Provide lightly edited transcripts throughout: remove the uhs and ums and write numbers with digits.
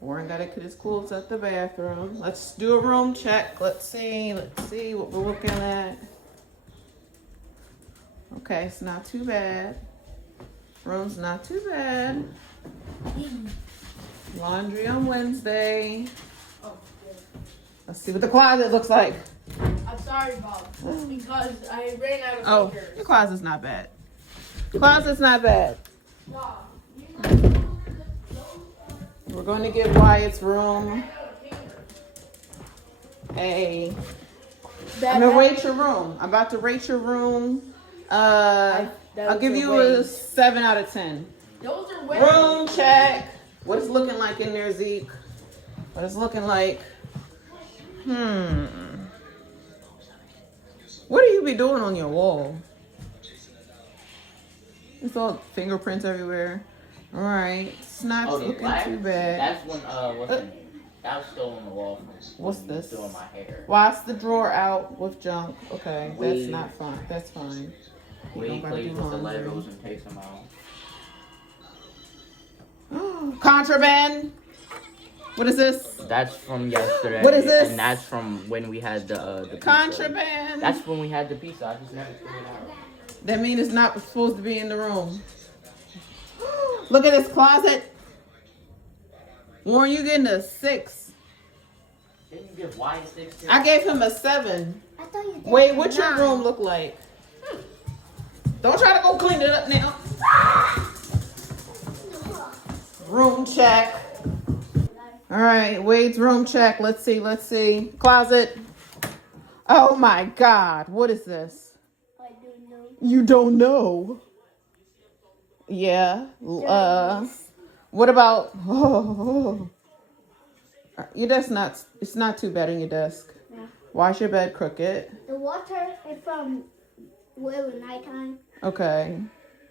Warren got his clothes at the bathroom. Let's do a room check. Let's see what we're looking at. Okay, it's not too bad. Room's not too bad. Laundry on Wednesday. Let's see what the closet looks like. I'm sorry, Bob, because I ran out of fingers. Your closet's not bad. Closet's not bad. We're going to give Wyatt's room I'm gonna rate your room. I'm about to rate your room. I'll give you a 7 out of 10. Those are Room check. What it's looking like in there, Zeke? What it's looking like? What do you be doing on your wall? It's all fingerprints everywhere. All right, it's not looking too bad. That's when what's the name? That was still on the wall from What's this? doing my hair. Wash the drawer out with junk. Okay, that's not fine. That's fine. We plays with the Legos and takes them out. Contraband. What is this? That's from yesterday. What is this? And that's from when we had the pizza. Contraband. That's when we had the pizza. I just never figured it out. That means it's not supposed to be in the room. Look at this closet. Warren, you getting a 6. Didn't you give Wyatt 6? I gave him a 7. I thought you did. Wait, what's your room look like? Don't try to go clean it up now. Room check. All right, Wade's room check. Let's see. Closet. Oh my God, what is this? I don't know. You don't know? Yeah. What about? Your desk it's not too bad on your desk. Yeah. Wash your bed crooked. The water is from Will nighttime. Okay.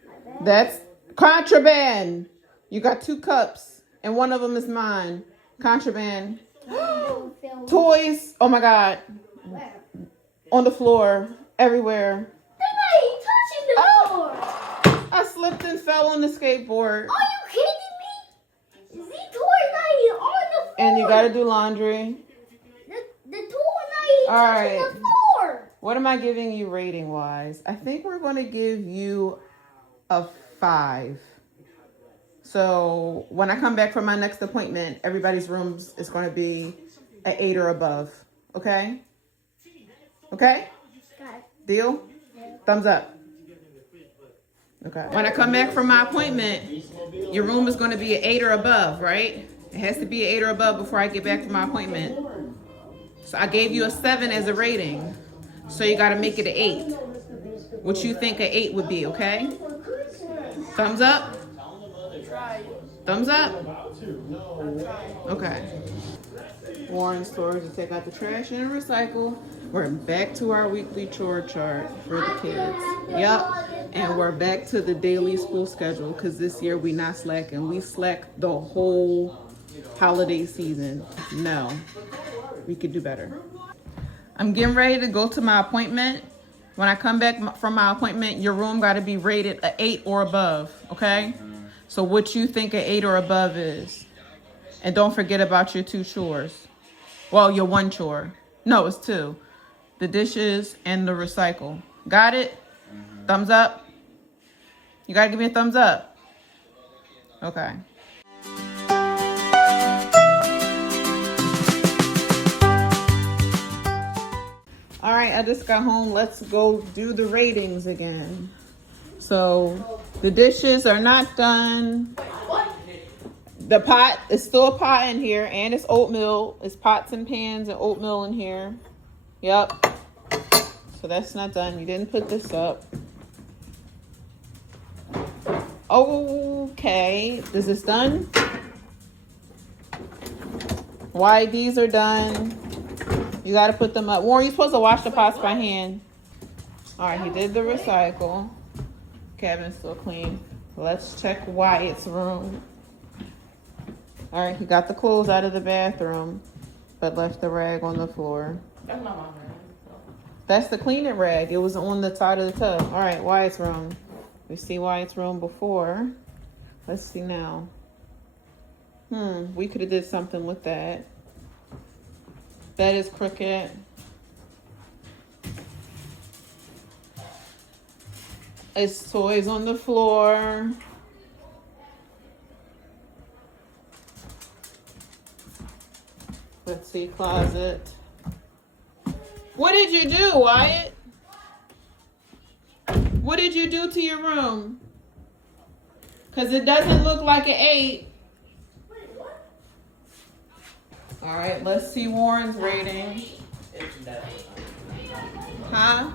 My bad. That's contraband. You got 2 cups, and one of them is mine. Contraband. Toys. Oh my God. Where? On the floor. Everywhere. They're not even touching the floor. I slipped and fell on the skateboard. Are you kidding me? The toy is not even on the floor. And you gotta do laundry. The toy is not even touching the floor. What am I giving you rating wise? I think we're gonna give you a 5. So when I come back from my next appointment, everybody's rooms is gonna be an 8 or above. Okay? Okay? Got it. Deal? Thumbs up. Okay. When I come back from my appointment, your room is going to be an 8 or above, right? It has to be an 8 or above before I get back to my appointment. So I gave you a 7 as a rating. So you got to make it an 8. What you think an 8 would be, okay? Thumbs up? Thumbs up? Okay. Warren's stores to take out the trash and recycle. We're back to our weekly chore chart for the kids. Yep. And we're back to the daily school schedule because this year we not slacking. We slacked the whole holiday season. No. We could do better. I'm getting ready to go to my appointment. When I come back from my appointment, your room got to be rated an 8 or above, okay? So what you think an 8 or above is. And don't forget about your 2 chores. Well, your 1 chore. No, it's 2. The dishes and the recycle. Got it? Thumbs up? You gotta give me a thumbs up. Okay. All right, I just got home. Let's go do the ratings again. So the dishes are not done. The pot is still a pot in here, and it's oatmeal. It's pots and pans and oatmeal in here. Yep. So that's not done. You didn't put this up. Okay. Is this done? Why these are done? You got to put them up. Warren, you're supposed to wash the pots by hand. All right, he did the recycle. Cabin's still clean. Let's check Wyatt's room. All right, he got the clothes out of the bathroom, but left the rag on the floor. That's not my rag. That's the cleaning rag. It was on the side of the tub. All right, Wyatt's room. We see Wyatt's room before. Let's see now. We could have did something with that. That is crooked. It's toys on the floor. Let's see, closet. What did you do, Wyatt? What did you do to your room? Because it doesn't look like an 8. All right, let's see Warren's rating. Huh?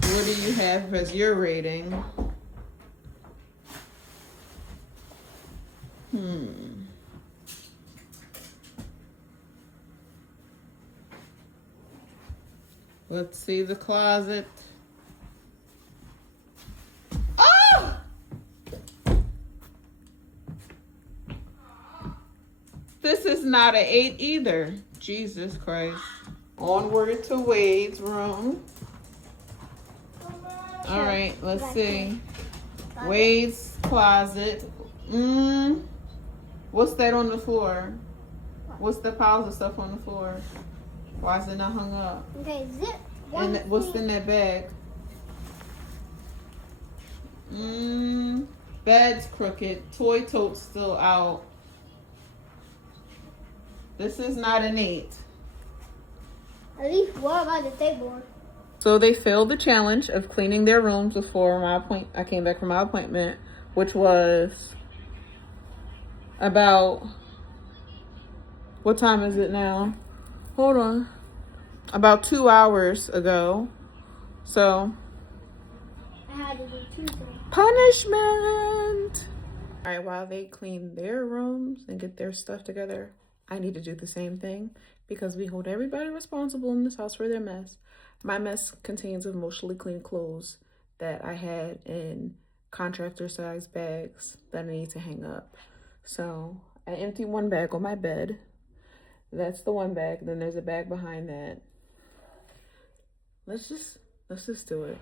What do you have as your rating? Let's see the closet. Oh! This is not an 8 either. Jesus Christ. Onward to Wade's room. All right, let's see. Wade's closet. What's that on the floor? What's the piles of stuff on the floor? Why is it not hung up? Okay, zip. And what's in that bag? Bed's crooked. Toy tote's still out. This is not an 8. At least what about the table? So they failed the challenge of cleaning their rooms before I came back from my appointment, which was about, what time is it now? Hold on. About 2 hours ago. So, I had to do 2 things. punishment. All right, while they clean their rooms and get their stuff together, I need to do the same thing because we hold everybody responsible in this house for their mess. My mess contains emotionally clean clothes that I had in contractor size bags that I need to hang up. So I emptied one bag on my bed. That's the one bag. Then there's a bag behind that. Let's just do it.